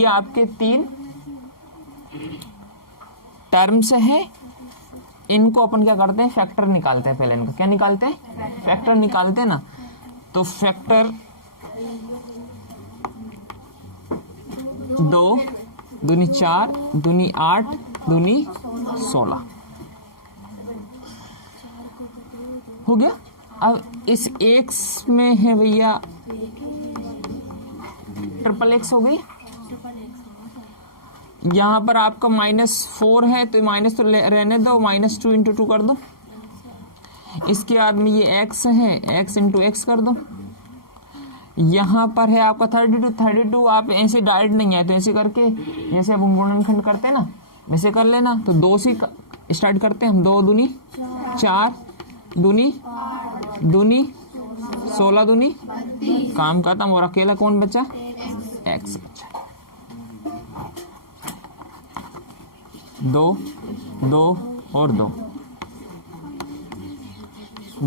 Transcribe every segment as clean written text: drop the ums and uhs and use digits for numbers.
ये आपके 3 टर्म्स है, इनको अपन क्या करते हैं, फैक्टर निकालते हैं। पहले इनको क्या निकालते हैं, फैक्टर निकालते हैं ना। तो फैक्टर 2 दूनी 4 दूनी 8 दूनी 16 हो गया। अब इस x में है भैया ट्रिपल x हो गई। यहां पर आपका -4 है तो माइनस तो रहने दो, -2 × 2 कर दो। इसके बाद में ये x है, x × x कर दो। यहाँ पर है आपका 32 आप ऐसे डायरेक्ट नहीं आए तो ऐसे करके जैसे अब गुणनखंड करते हैं ना वैसे कर लेना। तो 2 से स्टार्ट करते हैं हम। 2 दूनी 4 दूनी 16 दूनी काम खत्म। और अकेला कौन बचा, x बचा। 2 2 और 2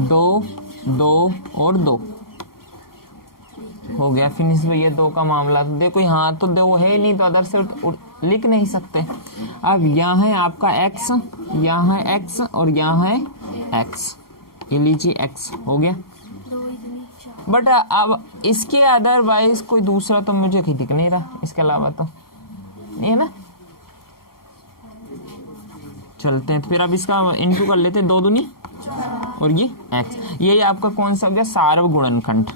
2 2 और 2 हो गया फिनिश भैया 2 का मामला। देखो यहाँ तो 2 है नहीं तो अदर से लिख नहीं सकते। अब यहाँ है आपका x, यहाँ है x और यहाँ है x, ये लीजिए x हो गया। बट अब इसके अदरवाइज कोई दूसरा तो मुझे दिख नहीं रहा, इसके अलावा तो नहीं है ना। चलते हैं फिर अब इसका इनटू कर लेते हैं। 2 दूनी और ये x, यही आपका कौन सा हो गया, सार्व गुणनखंड।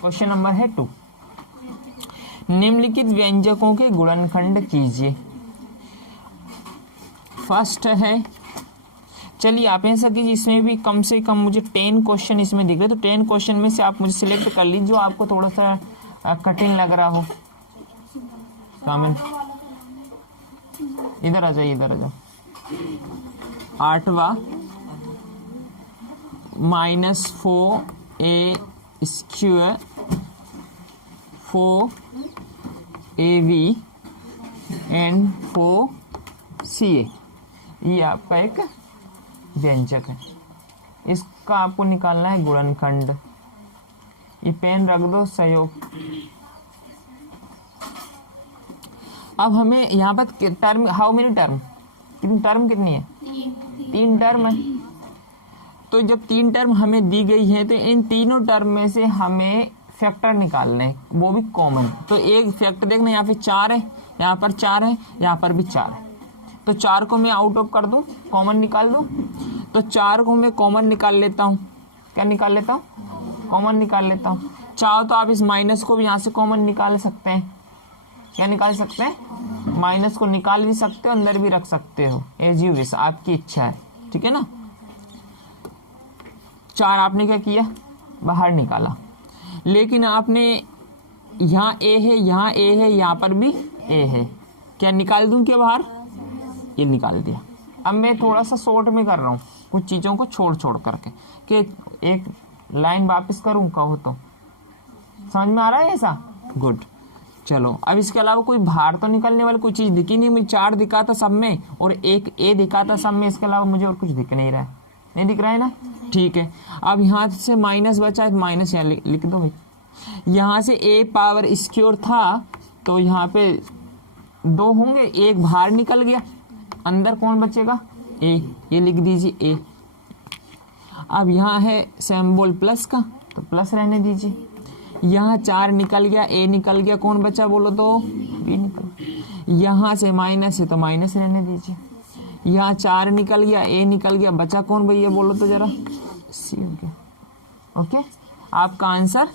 क्वेश्चन नंबर है 2, निम्नलिखित व्यंजकों के गुणनखंड कीजिए। फर्स्ट है, चलिए आप ऐसा कीजिए, इसमें भी कम से कम मुझे 10 क्वेश्चन इसमें दिख रहे, तो 10 क्वेश्चन में से आप मुझे सिलेक्ट कर लीजिए जो आपको थोड़ा सा कठिन लग रहा हो। कामन इधर आ जाइए, इधर आ जाओ। 8वां -4a² 4ab एंड 4ca, ये आपका एक व्यंजक है। इसका आपको निकालना है गुणनखंड। ये पेन रख दो, सहयोग। अब हमें यहाँ पर टर्म, हाउ मेनी टर्म, कितनी है, 3 टर्म है। तो जब 3 टर्म हमें दी गई है तो इन तीनों टर्म में से हमें फैक्टर निकालने हैं, वो भी कॉमन। तो एक फैक्टर देखना, यहाँ पे 4 है, यहाँ पर 4 है, यहाँ पर भी 4 है। तो 4 को मैं आउट ऑफ कर दूं, कॉमन निकाल दूं। तो 4 को मैं कॉमन निकाल लेता हूं। क्या निकाल लेता हूं, कॉमन निकाल लेता हूं। चाहो तो आप इस माइनस को भी यहाँ से कॉमन निकाल सकते हैं। क्या निकाल सकते हैं, माइनस को निकाल भी सकते हो, अंदर भी रख सकते हो, एज यू विश, आपकी इच्छा है, ठीक है ना। 4 आपने क्या किया, बाहर निकाला। लेकिन आपने यहाँ a है, यहाँ a है, यहाँ पर भी a है, क्या निकाल दूं क्या बाहर, ये निकाल दिया। अब मैं थोड़ा सा शॉर्ट में कर रहा हूँ, कुछ चीज़ों को छोड़ करके, कि एक लाइन वापस करूँ कहो तो समझ में आ रहा है ऐसा, गुड। चलो अब इसके अलावा कोई बाहर तो निकलने वाली कोई चीज़ दिखी नहीं। मुझे 4 दिखा था सब में और एक a दिखा था सब में, इसके अलावा मुझे और कुछ दिख नहीं रहा है, नहीं दिख रहा है ना, ठीक है। अब यहाँ से माइनस बचा है, माइनस यहाँ लिख दो भाई। यहाँ से a² था तो यहाँ पे 2 होंगे, एक बाहर निकल गया, अंदर कौन बचेगा, a, ये लिख दीजिए a। अब यहाँ है सिंबल प्लस का तो प्लस रहने दीजिए। यहाँ 4 निकल गया, a निकल गया, कौन बचा बोलो तो b निकल। यहाँ से माइनस है तो माइनस रहने दीजिए। यहाँ 4 निकल गया, a निकल गया, बचा कौन भैया बोलो तो जरा, c हो गया। ओके, आपका आंसर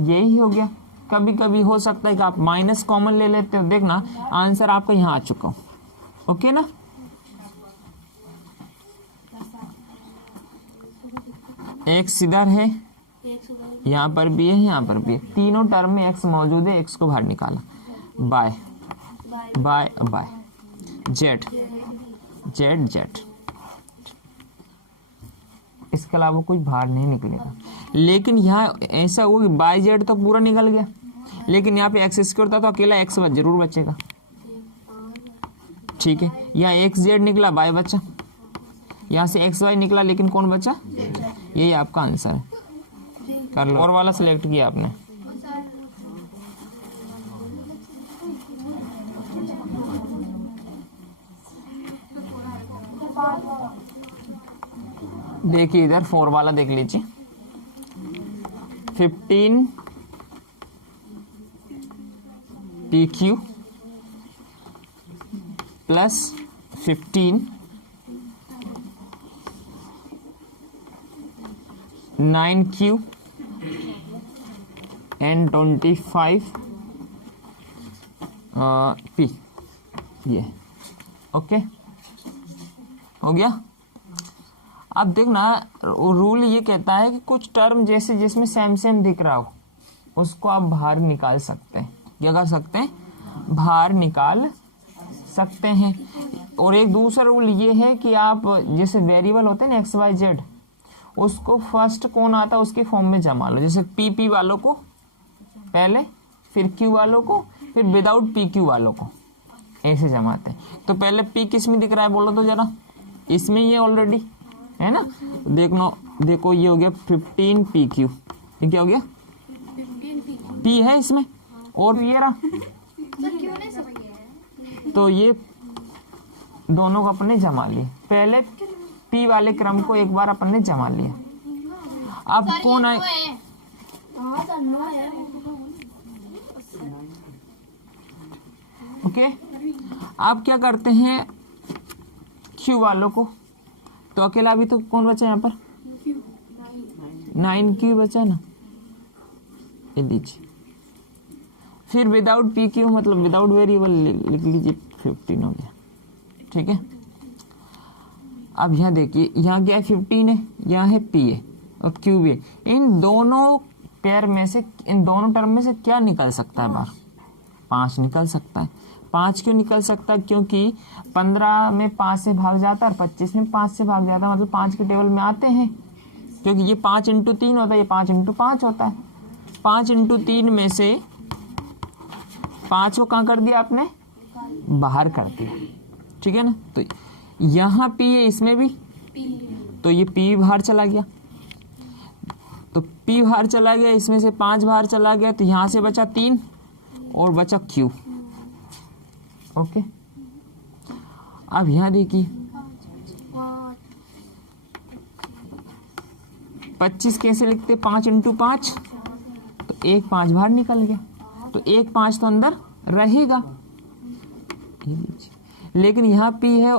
यही हो गया। कभी कभी हो सकता है कि आप माइनस कॉमन ले लेते हो, देखना आंसर आपका यहाँ आ चुका हो, ओके ना। x इधर है, यहाँ पर भी है, यहाँ पर भी है, तीनों टर्म में x मौजूद है, x को बाहर निकाला। Bye bye bye Z Z Z, इसके अलावा कुछ बाहर नहीं निकलेगा। लेकिन यहाँ ऐसा हुआ कि बाय जेड तो पूरा निकल गया, लेकिन यहाँ पे x² था तो अकेला x जरूर बचेगा, ठीक है। यहाँ x z निकला, बाय बचा, यहाँ से एक्स वाई निकला, लेकिन कौन बचा, यही आपका आंसर है। कर लो, और वाला सिलेक्ट किया आपने। देखिए इधर 4 वाला देख लीजिए, 15 PQ plus 15 9Q and 25 P, ये ओके हो गया। अब देखना रूल ये कहता है कि कुछ टर्म जैसे जिसमें सेम दिख रहा हो उसको आप बाहर निकाल सकते हैं। क्या कर सकते हैं, बाहर निकाल सकते हैं। और एक दूसरा रूल ये है कि आप जैसे वेरिएबल होते हैं ना एक्स वाई जेड, उसको फर्स्ट कौन आता है उसके फॉर्म में जमा लो। जैसे पी वालों को पहले, फिर क्यू वालों को, फिर विदाउट पी क्यू वालों को, ऐसे जमाते हैं। तो पहले पी किस में दिख रहा है बोलो तो जरा, इसमें ये ऑलरेडी है ना, देखो ये हो गया 15 PQ, ये क्या हो गया, P है इसमें, और ये रहा, तो ये दोनों को अपने जमा लिए। पहले P वाले क्रम को एक बार अपन ने जमा लिया। अब कौन आए, ओके। आप क्या करते हैं Q वालों को, तो अकेला अभी तो कौन बचा यहाँ पर, 9Q बचा ना, ये लीजिए। फिर विदाउट PQ मतलब विदाउट वेरिएबल लिख लीजिए, 15 हो गया, ठीक है। अब यहाँ देखिए, यहाँ क्या है 15 है, यहाँ है P है और Q भी है। इन दोनों पेयर में से, इन दोनों टर्म में से क्या निकल सकता है बाहर, 5 निकल सकता है। 5 क्यों निकल सकता है, क्योंकि 15 में 5 से भाग जाता है और 25 में 5 से भाग जाता है, मतलब 5 के टेबल में आते हैं। क्योंकि ये 5 × 3 होता है, ये 5 × 5 होता है। 5 × 3 में से 5 को कहाँ कर दिया आपने, बाहर कर दिया, ठीक है ना। तो यहाँ P है, इसमें भी, तो ये P बाहर चला गया, तो P बाहर चला गया, इसमें से 5 बाहर चला गया, तो यहाँ से बचा 3 और बचा Q, ओके। अब यहाँ देखिए 25 कैसे लिखते, 5 × 5, तो 1 5 बाहर निकल गया, तो 1 5 तो अंदर रहेगा, लेकिन यहाँ P है,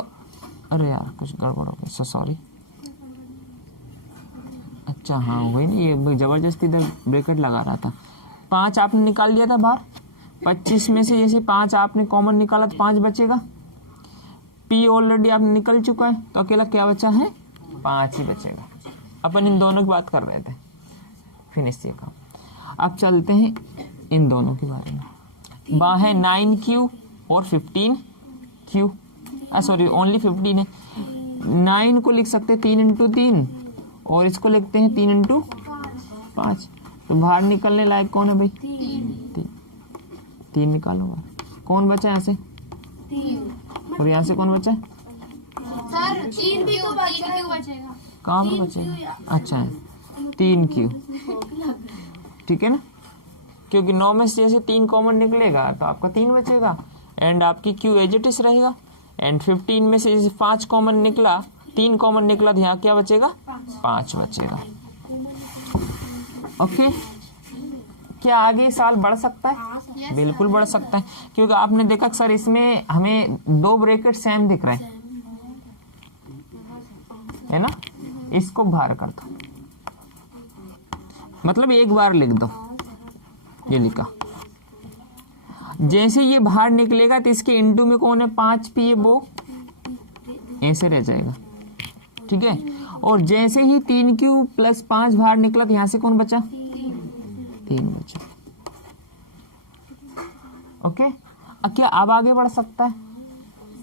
अरे यार कुछ गड़बड़ हो गया, सॉरी। अच्छा हाँ वही नहीं, ये जबरदस्ती इधर ब्रैकेट लगा रहा था। 5 आपने निकाल दिया था बाहर, 25 में से जैसे 5 आपने कॉमन निकाला तो 5 बचेगा। P ऑलरेडी आपने निकल चुका है, तो अकेला क्या बचा है, 5 ही बचेगा। अपन इन दोनों की बात कर रहे थे, फिनिश ये काम। अब चलते हैं इन दोनों के बारे में। वहाँ है 9Q और 15Q, सॉरी ओनली 15 है। 9 को लिख सकते हैं 3 × 3 और इसको लिखते हैं 3 × 5। तो बाहर निकलने लायक कौन है भाई, 3 निकालूंगा। कौन बचा यहाँ से, और यहाँ से कौन बचा है, सर 3Q बचेगा, कहाँ पर बचेगा, अच्छा है 3Q, ठीक है ना। क्योंकि 9 में से जैसे 3 कॉमन निकलेगा तो आपका 3 बचेगा एंड आपकी Q एज इट इज रहेगा। एंड 15 में से जैसे 5 कॉमन निकला, 3 कॉमन निकला, तो यहाँ क्या बचेगा, 5 बचेगा, ओके। क्या आगे साल बढ़ सकता है, बिल्कुल बढ़ सकता है, क्योंकि आपने देखा सर इसमें हमें 2 ब्रैकेट सेम दिख रहे हैं, है ना। इसको बाहर कर दो, मतलब एक बार लिख दो, ये लिखा। जैसे ये बाहर निकलेगा तो इसके इंटू में कौन है, 5P है, वो ऐसे रह जाएगा, ठीक है। और जैसे ही 3Q + 5 बाहर निकला तो यहां से कौन बचा, 3 बचा, ओके। अब क्या अब आगे बढ़ सकता है,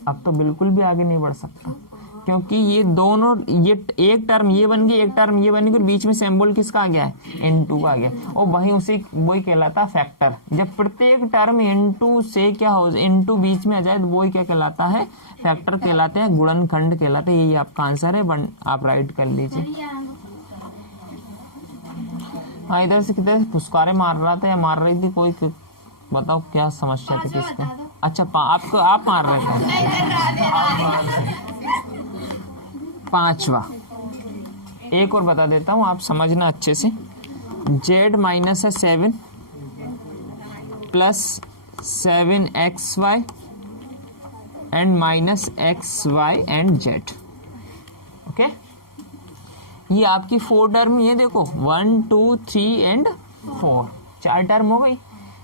अब तो बिल्कुल भी आगे नहीं बढ़ सकता, क्योंकि ये दोनों, ये एक टर्म ये बन गई, एक टर्म ये बन गई, और बीच में सिंबल किसका आ गया है, n2 का आ गया, और वही कहलाता फैक्टर। जब प्रत्येक टर्म n2 से क्या हो, n2 बीच में आ जाए तो वही क्या कहलाता है, फैक्टर कहलाते हैं, गुणनखंड कहलाते हैं। यही आपका आंसर है, आप राइट कर लीजिए। हाँ, इधर से किधर फुसकारे मार रहा था या मार रही थी कोई, बताओ क्या समस्या थी किसको? अच्छा, आपको आप मार रहे थे। पांचवा एक और बता देता हूं, आप समझना अच्छे से। z माइनस है 7 plus 7xy and minus xy and z। Okay, ये आपकी 4 टर्म, ये देखो 1 2 3 एंड 4, 4 टर्म हो गई।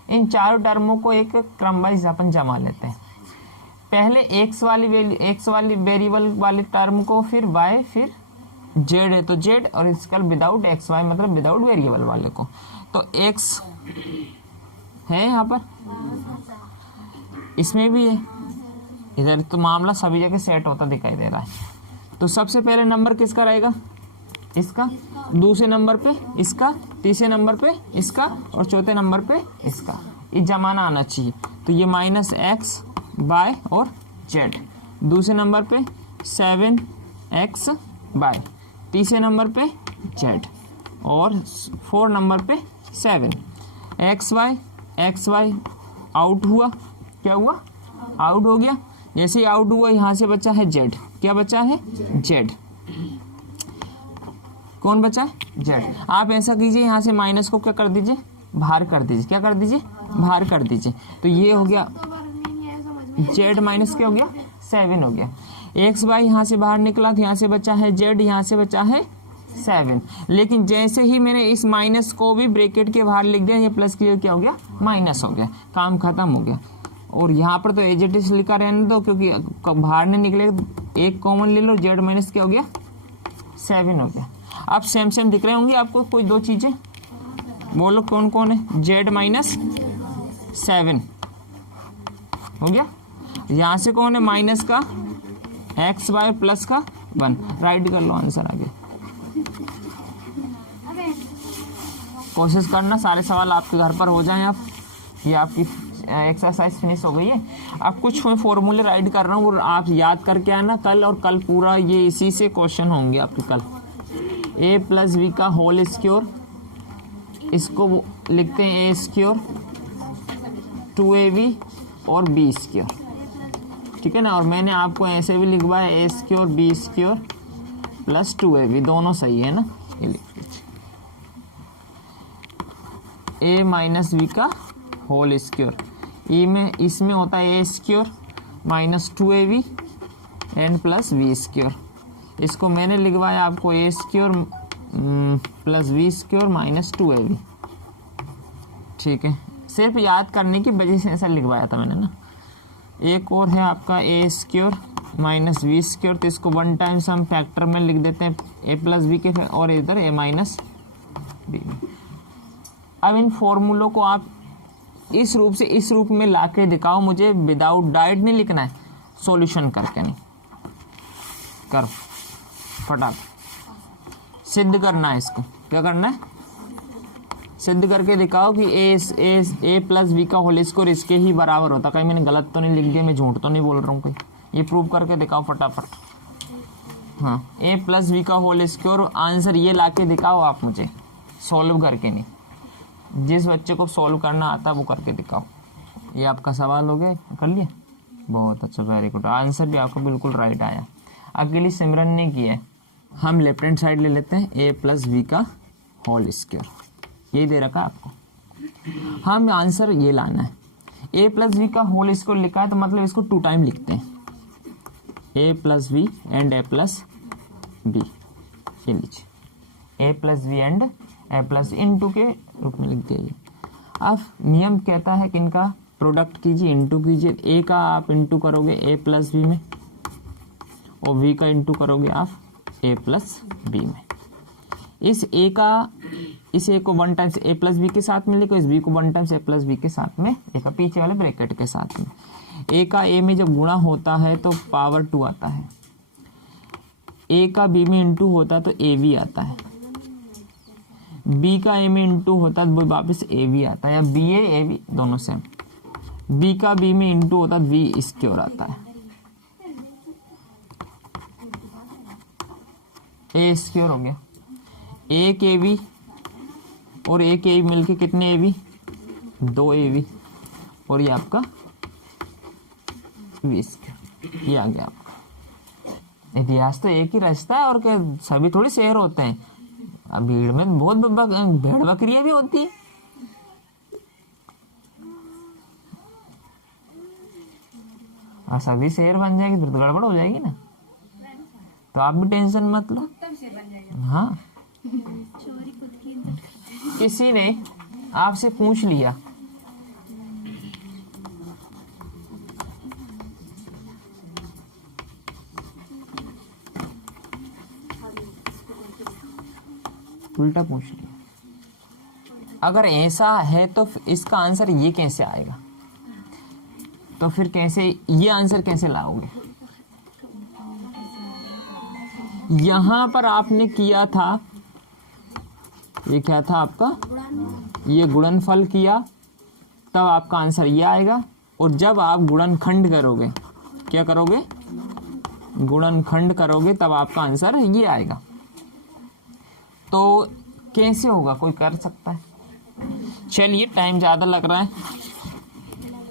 इन चारों टर्मों को एक क्रम वाइज अपन जमा लेते हैं। पहले x वाली वेरिएबल वाली टर्म को, फिर y, फिर z है तो z, और इसका विदाउट xy मतलब विदाउट वेरिएबल वाले को। तो x है यहाँ पर, इसमें भी है, इधर तो मामला सभी जगह सेट होता दिखाई दे रहा है। तो सबसे पहले नंबर किसका रहेगा, इसका, दूसरे नंबर पे इसका, तीसरे नंबर पे इसका, और चौथे नंबर पे इसका। ये जमाना आना चाहिए। तो ये माइनस x बाय और z, दूसरे नंबर पे 7x बाय, तीसरे नंबर पे z, और 4 नंबर पे 7 xy आउट हुआ, क्या हुआ, आउट हो गया। जैसे ही आउट हुआ यहाँ से बचा है z, क्या बचा है, z, कौन बचा है, z। आप ऐसा कीजिए, यहाँ से माइनस को क्या कर दीजिए, बाहर कर दीजिए, क्या कर दीजिए, बाहर कर दीजिए। तो ये हो गया z माइनस क्या हो गया, 7 हो गया। एक्स वाई यहाँ से बाहर निकला तो यहाँ से बचा है z, यहाँ से बचा है 7। लेकिन जैसे ही मैंने इस माइनस को भी ब्रैकेट के बाहर लिख दिया, ये प्लस के लिए क्या हो गया, माइनस हो गया, काम खत्म हो गया। और यहाँ पर तो एज इट इज लिखा रहने दो, क्योंकि बाहर नहीं निकलेगा, एक कॉमन ले लो, z माइनस क्या हो गया, 7 हो गया। अब सेम सेम दिख रहे होंगे आपको कोई दो चीजें, बोलो कौन कौन है, z माइनस 7 हो गया। यहाँ से कौन है, माइनस का एक्स वाई प्लस का 1, राइट कर लो आंसर आगे। कोशिश करना सारे सवाल आपके घर पर हो जाएं। आप ये आपकी एक्सरसाइज फिनिश हो गई है। अब कुछ मैं फॉर्मूले राइट कर रहा हूँ और आप याद करके आना कल, और कल पूरा ये इसी से क्वेश्चन होंगे आपके कल। a प्लस बी का होल स्क्वायर, इसको लिखते हैं a स्क्वायर 2ab और b स्क्वायर, ठीक है ना। और मैंने आपको ऐसे भी लिखवाया a square b square plus 2ab, दोनों सही है ना। ये लिख लीजिए a माइनस बी का होल स्क्वायर, ई में इसमें होता है a square minus 2ab and plus b square. इसको मैंने लिखवाया आपको a square plus b square minus 2ab, ठीक है। सिर्फ याद करने की वजह से ऐसा लिखवाया था मैंने ना। एक और है आपका a square minus b square, तो इसको 1 टाइम्स हम फैक्टर में लिख देते हैं a प्लस बी के, और इधर a माइनस बी। अब इन फॉर्मूलों को आप इस रूप से इस रूप में ला के दिखाओ मुझे, विदाउट डायरेक्ट नहीं लिखना है, सॉल्यूशन करके नहीं, कर फटाफट सिद्ध करना है। इसको क्या करना है, सिद्ध करके दिखाओ कि a प्लस बी का होल स्क्वायर इसके ही बराबर होता। कहीं मैंने गलत तो नहीं लिख दिया, मैं झूठ तो नहीं बोल रहा हूँ कोई, ये प्रूव करके दिखाओ फटाफट। हाँ, a प्लस बी का होल स्क्वायर, आंसर ये ला के दिखाओ आप मुझे, सॉल्व करके नहीं। जिस बच्चे को सॉल्व करना आता है वो करके दिखाओ। ये आपका सवाल हो गया, कर लिया, बहुत अच्छा, वेरी गुड। आंसर भी आपका बिल्कुल राइट आया। अकेली सिमरन ने किया है। हम लेफ्ट हैंड साइड ले लेते हैं, a प्लस बी का होल स्क्वायर, यही दे रखा आपको। हम आंसर ये लाना है, a प्लस बी का होल स्क्वायर लिखा है तो मतलब इसको 2 टाइम लिखते हैं, a plus B and a plus B. ये लीजिए, a plus B and a plus into के रूप में लिख दिया। अब नियम कहता है कि इनका प्रोडक्ट कीजिए, इनटू कीजिए। a का आप इनटू करोगे a प्लस बी में, और v का इनटू करोगे आप a प्लस बी में। इस a का, इस a को 1 टाइम्स a प्लस बी के साथ में लिखो, इस b को 1 टाइम्स a प्लस बी के साथ में, a का पीछे वाले ब्रैकेट के साथ में। a का a में जब गुणा होता है तो पावर 2 आता है। ए का बी में इंटू होता तो ए भी आता है, बी का ए में इंटू होता तो वापस ए भी आता है, या बी ए बी दोनों सेम। बी का बी में इंटू होता तो बी इसके और आता है, ए इसके और हो गया। एक ए बी और एक ए बी मिलके कितने ए बी, 2 ए बी, और ये आपका 20, ये आ गया आपका। इतिहास तो एक ही रास्ता है, और क्या सभी थोड़ी शेर होते हैं। अब भीड़ में बहुत भेड़ बकरियां भी होती है। और सभी शेर बन जाएगी फिर तो गड़बड़ हो जाएगी ना, तो आप भी टेंशन मत लो। हाँ, किसी ने आपसे पूछ लिया उल्टा पूछ लिया, अगर ऐसा है तो इसका आंसर ये कैसे आएगा, तो फिर कैसे ये आंसर कैसे लाओगे। यहां पर आपने किया था, ये क्या था आपका, ये गुणनफल किया, तब आपका आंसर ये आएगा। और जब आप गुणनखंड करोगे, क्या करोगे, गुणनखंड करोगे, तब आपका आंसर ये आएगा। तो कैसे होगा, कोई कर सकता है। चलिए, टाइम ज्यादा लग रहा है,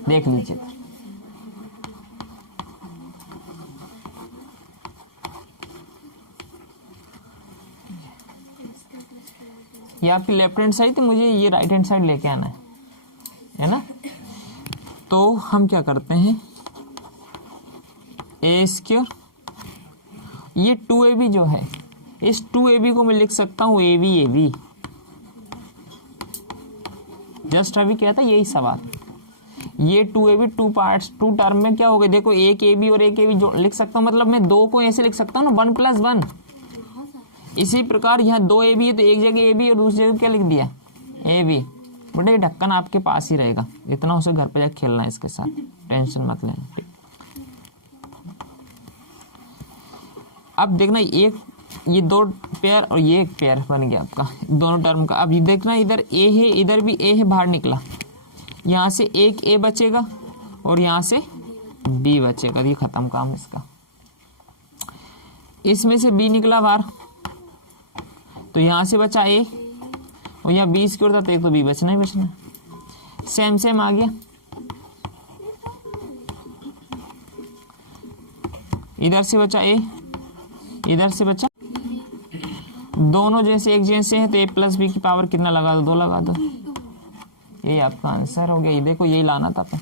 देख लीजिए। ये आपकी लेफ्ट हैंड साइड, तो मुझे ये राइट हैंड साइड लेके आना है ना। तो हम क्या करते हैं, ए स्क्वायर, ये 2ab जो है, इस 2ab को मैं लिख सकता हूँ ab, जस्ट अभी क्या था यही सवाल। ये 2ab 2 पार्ट्स 2 टर्म में क्या हो गए, देखो एक ab और एक ab जो लिख सकता हूँ, मतलब मैं 2 को ऐसे लिख सकता हूँ ना, 1 + 1। इसी प्रकार यहाँ 2ab है तो एक जगह ab और दूसरी जगह क्या लिख दिया, ab। बेटा ये ढक्कन आपके पास ही रहेगा, इतना उसे घर पे जाकर खेलना है इसके साथ, टेंशन मत लेना। अब देखना, एक ये 2 पेयर और ये 1 पेयर बन गया आपका दोनों टर्म का। अब ये देखना, इधर ए है, इधर भी ए है, बाहर निकला, यहाँ से एक ए बचेगा और यहाँ से बी बचेगा, ये खत्म काम इसका। इसमें से बी निकला बाहर, तो यहाँ से बचा ए, और यहाँ 20 की ओर था तो एक तो बी बचना ही बचना, सेम सेम आ गया। इधर से बचा ए, इधर से बचा, दोनों जैसे एक जैसे हैं तो a + b की पावर कितना लगा दो, 2 लगा दो। ये आपका आंसर हो गया। ये देखो, यही लाना था अपन।